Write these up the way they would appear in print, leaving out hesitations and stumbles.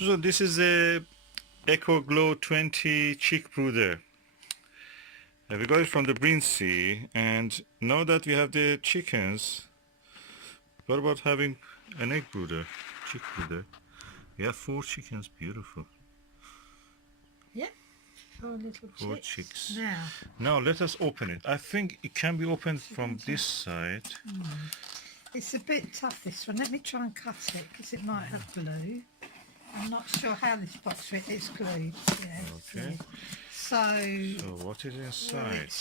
So this is a EcoGlow20 chick brooder. We got it from the Brinsea, and now that we have the chickens, what about having an egg brooder, chick brooder? We have 4 chickens, beautiful. Yep, 4 little chicks. 4 chicks. Now let us open it. I think it can be opened from this side. It's a bit tough, this one. Let me try and cut it because it might have glue. I'm not sure how this box fits. It's glued. Yeah. Okay. Yeah. So what is inside?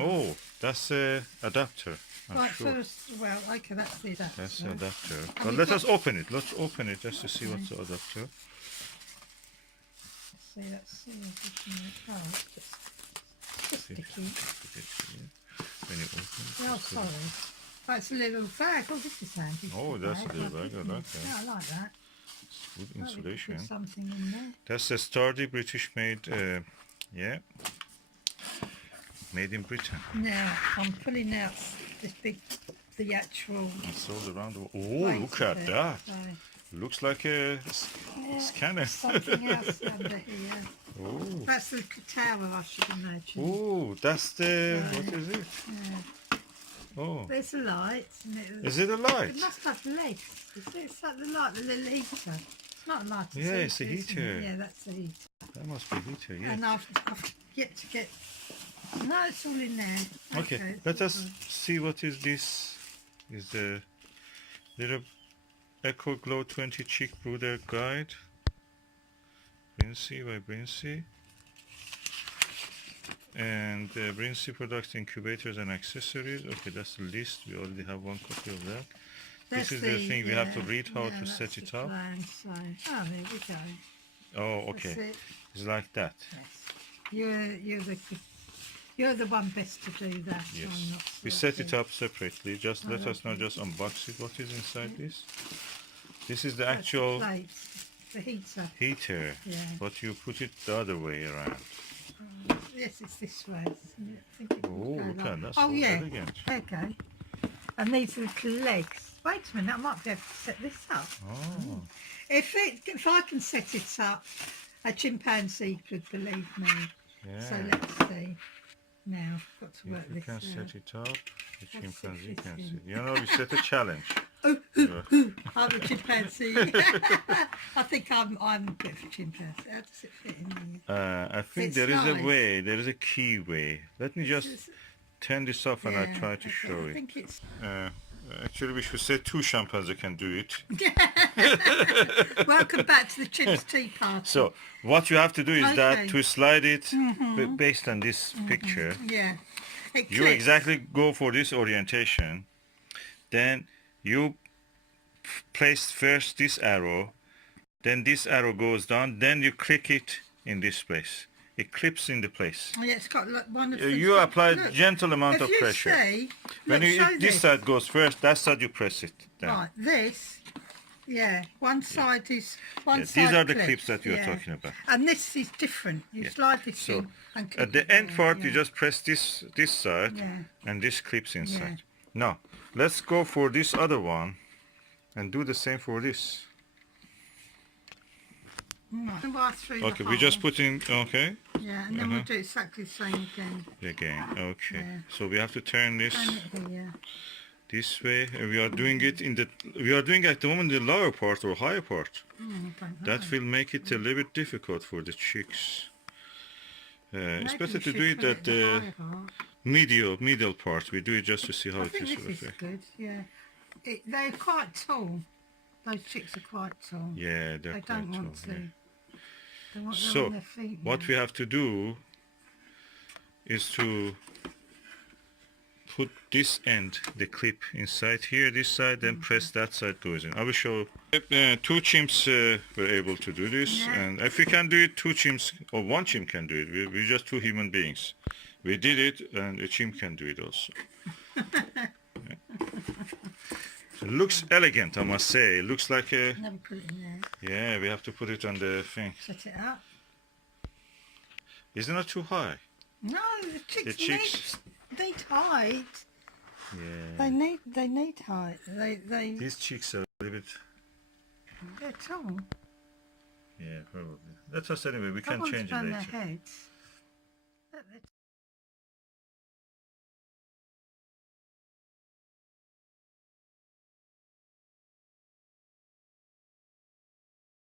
Oh, that's a adapter. Right, sure. first, well, okay, that's the adapter. That's the adapter. But let us open it. Let's open it just to see what's the adapter. See, that's just sticky. When you open it. Oh, sorry. That's a little bag. Oh, this is handy. Oh, that's a little bag. I like that. Yeah, I like that. It's good insulation. Put something in there. That's a sturdy British-made, yeah, made in Britain. Now I'm pulling out this the actual. It's all around. Oh, look at that! So, looks like a scanner. Something else under here. Oh. That's the tower, I should imagine. Oh, that's the. What is it? Yeah. Oh. There's a light. Is it a light? It must have legs. It's like the light, the little heater. It's not a light. Yeah, it's a heater. Yeah, that's a heater. That must be heater, yeah. And I've yet to get. No, it's all in there. Okay, let us see what is this. Is the little EcoGlow20 chick brooder guide. Brinsea by Brinsea. And Brinsea products, incubators and accessories. Okay, that's the list. We already have one copy of that. This is the thing we have to read how to set it up. So, oh, there we go. Oh, okay. It's like that. Yes. You're the one best to do that. Yes. I'm not We set it up separately. Just let us now just unbox it. What is inside this? This is the actual the heater. Heater. Yeah. But you put it the other way around. Yes, it's this way. I think Oh, look at that. Oh, yeah. Elegant. Okay. And these little legs. Wait a minute, I might be able to set this up. Oh. If I can set it up, a chimpanzee could believe me. Yeah. So let's see. Now, I've got to work if you this can out. set it up, the chimpanzee can see. You know, we set a challenge. I'm a chimpanzee. I think I'm a bit of a chimpanzee. How does it fit in there? I think there is a way, there is a key way. Let me just turn this off and I'll try to show I it. think it's... Actually, we should say 2 chimpanzees can do it. Welcome back to the Chimp's Tea Party. So, what you have to do is that to slide it based on this picture. Yeah. You exactly go for this orientation. Then you place first this arrow. Then this arrow goes down. Then you click it in this place. It clips into place. Oh, yeah, it's got like one of you apply a gentle amount of pressure. See, when this side goes first, that side you press it down. Right, this, yeah, one side is side these are the clips, clips that you're talking about. And this is different. You slide this in and clip at the it end there, part, you just press this side, and this clips inside. Now, let's go for this other one, and do the same for this. Okay, we just put in, okay. Yeah, and then we'll do exactly the same again. Okay. So we have to turn this here. This way. We are doing it we are doing at the moment the lower part or higher part. That will make it a little bit difficult for the chicks. It's better to do it at the middle part. We do it just to see how it is. This is good, yeah. They're quite tall. Those chicks are quite tall. Yeah, they're quite tall. They don't want to. They want so, on their feet what we have to do is to put this end, the clip inside here, this side, then press that side goes in. I will show 2 chimps were able to do this, and if we can do it, 2 chimps or 1 chimp can do it. We're just 2 human beings. We did it, and a chimp can do it also. It looks elegant, I must say. It looks like a... Never put it in there. Yeah, we have to put it on the thing. Set it up. Isn't it too high? No, the chicks need height. Yeah. They need height. These chicks are a little bit They're tall. Yeah, probably. That's us anyway. We Don't can want to change it burn later. their heads. Look, they're